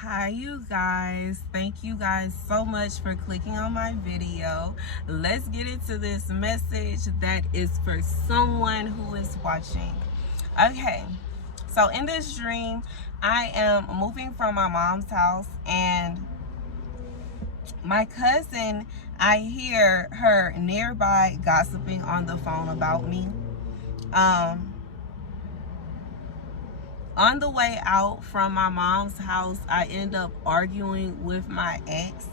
Hi you guys, thank you guys so much for clicking on my video. Let's get into this message that is for someone who is watching. Okay, so in this dream I am moving from my mom's house, and my cousin, I hear her nearby gossiping on the phone about me. um on the way out from my mom's house, I end up arguing with my ex,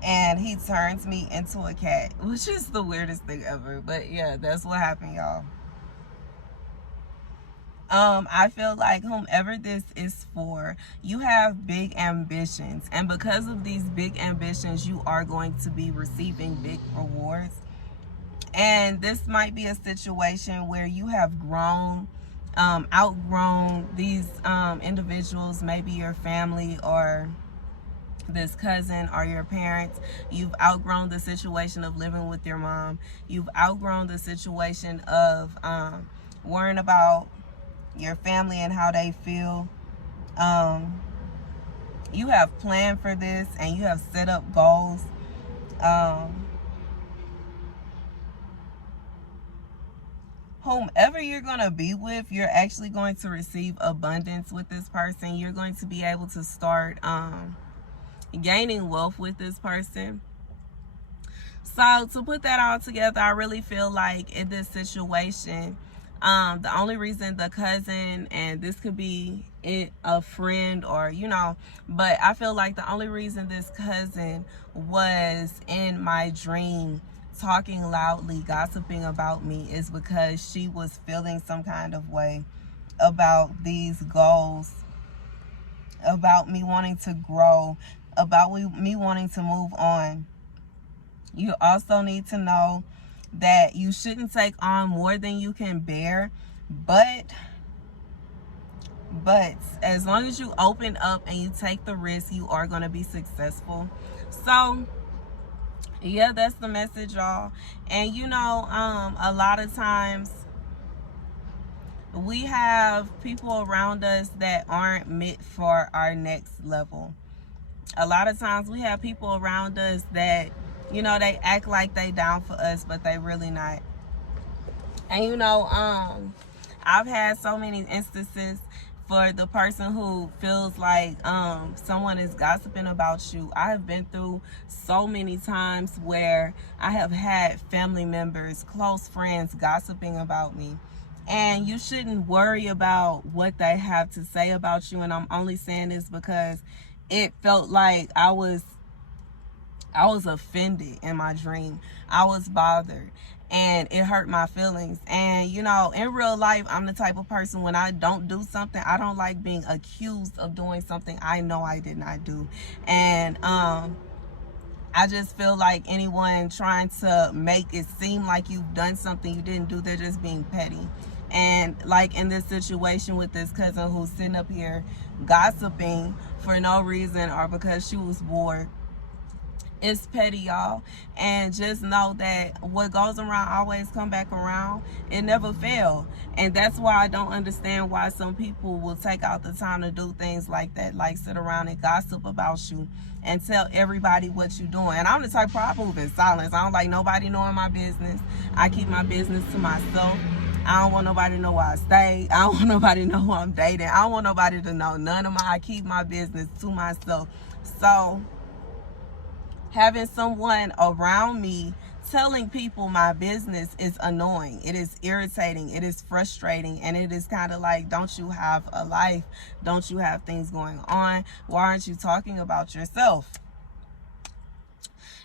and he turns me into a cat, which is the weirdest thing ever. But yeah, that's what happened, y'all. I feel like whomever this is for, you have big ambitions, and because of these big ambitions, you are going to be receiving big rewards. And this might be a situation where you have grown, outgrown these individuals, maybe your family or this cousin or your parents. You've outgrown the situation of living with your mom. You've outgrown the situation of worrying about your family and how they feel. You have planned for this and you have set up goals. Whomever you're going to be with, you're actually going to receive abundance with this person. You're going to be able to start gaining wealth with this person. So to put that all together, I really feel like in this situation, the only reason the cousin, and this could be a friend or, but I feel like the only reason this cousin was in my dream talking loudly, gossiping about me, is because she was feeling some kind of way about these goals, about me wanting to grow, about me wanting to move on. You also need to know that you shouldn't take on more than you can bear, but as long as you open up and you take the risk, you are going to be successful. So yeah, that's the message, y'all. And a lot of times we have people around us that aren't meant for our next level. A lot of times we have people around us that, they act like they down for us, but they really not. And I've had so many instances for the person who feels like someone is gossiping about you. I have been through so many times where I have had family members, close friends gossiping about me. And you shouldn't worry about what they have to say about you. And I'm only saying this because it felt like I was offended in my dream. I was bothered and it hurt my feelings. And in real life, I'm the type of person, when I don't do something, I don't like being accused of doing something I know I did not do. And I just feel like anyone trying to make it seem like you've done something you didn't do, they're just being petty. And like in this situation with this cousin who's sitting up here gossiping for no reason or because she was bored, it's petty, y'all. And just know that what goes around always come back around. It never fails. And that's why I don't understand why some people will take out the time to do things like that, like sit around and gossip about you and tell everybody what you're doing. And I'm the type of move in silence. I don't like nobody knowing my business. I keep my business to myself. I don't want nobody to know where I stay. I don't want nobody to know who I'm dating. I don't want nobody to know none of I keep my business to myself. So having someone around me telling people my business is annoying. It is irritating. It is frustrating. And it is kind of like, don't you have a life? Don't you have things going on? Why aren't you talking about yourself?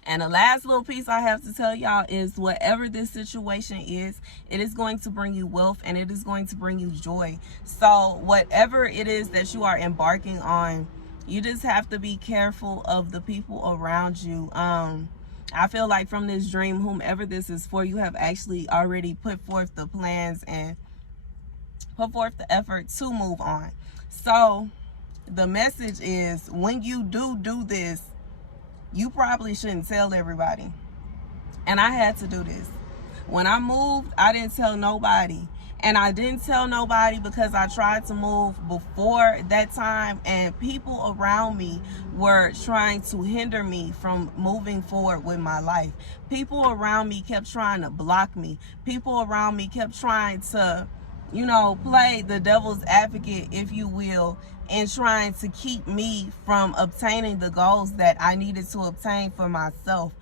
And the last little piece I have to tell y'all is, whatever this situation is, it is going to bring you wealth and it is going to bring you joy. So whatever it is that you are embarking on, you just have to be careful of the people around you. I feel like from this dream, whomever this is for, you have actually already put forth the plans and put forth the effort to move on. So the message is, when you do this, you probably shouldn't tell everybody. And I had to do this. When I moved, I didn't tell nobody. And I didn't tell nobody because I tried to move before that time, and people around me were trying to hinder me from moving forward with my life. People around me kept trying to block me. People around me kept trying to, play the devil's advocate, if you will, and trying to keep me from obtaining the goals that I needed to obtain for myself.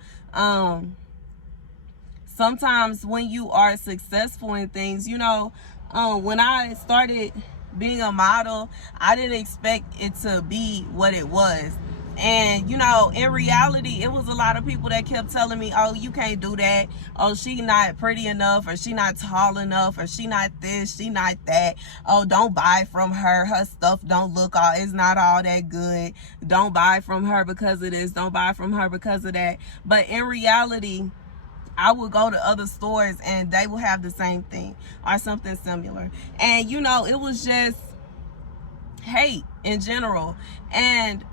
Sometimes when you are successful in things, when I started being a model, I didn't expect it to be what it was. And, in reality, it was a lot of people that kept telling me, oh, you can't do that. Oh, she not pretty enough, or she not tall enough, or she not this, she not that. Oh, don't buy from her. Her stuff don't look it's not all that good. Don't buy from her because of this. Don't buy from her because of that. But in reality, I would go to other stores and they will have the same thing or something similar. And, it was just hate in general. And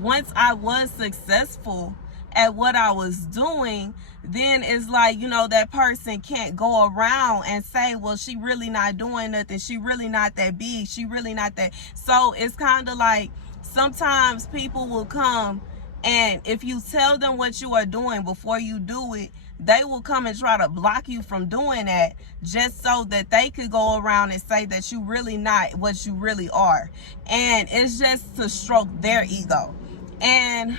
once I was successful at what I was doing, then it's like, that person can't go around and say, well, she really not doing nothing. She really not that big. She really not that. So it's kind of like sometimes people will come, and if you tell them what you are doing before you do it, they will come and try to block you from doing that just so that they could go around and say that you really not what you really are. And it's just to stroke their ego. And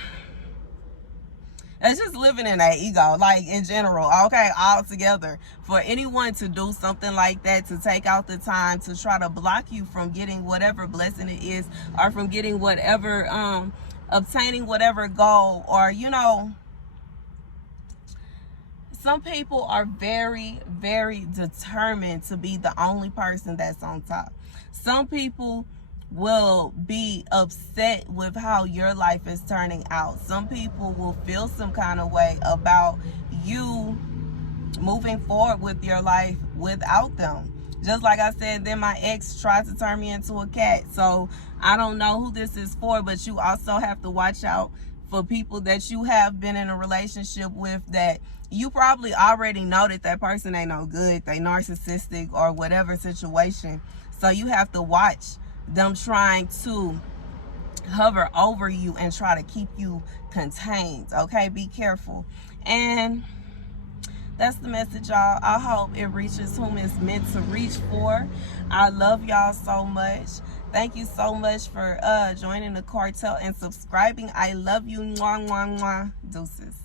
it's just living in that ego, like in general, okay, all together. For anyone to do something like that, to take out the time to try to block you from getting whatever blessing it is, or from getting whatever, obtaining whatever goal, or, some people are very, very determined to be the only person that's on top. Some people will be upset with how your life is turning out. Some people will feel some kind of way about you moving forward with your life without them. Just like I said, then my ex tried to turn me into a cat. So I don't know who this is for, but you also have to watch out for people that you have been in a relationship with that you probably already know that person ain't no good. They narcissistic or whatever situation. So you have to watch them trying to hover over you and try to keep you contained. Okay, be careful. And that's the message, y'all. I hope it reaches whom it's meant to reach for. I love y'all so much. Thank you so much for joining the cartel and subscribing. I love you. Mwah, mwah, mwah. Deuces.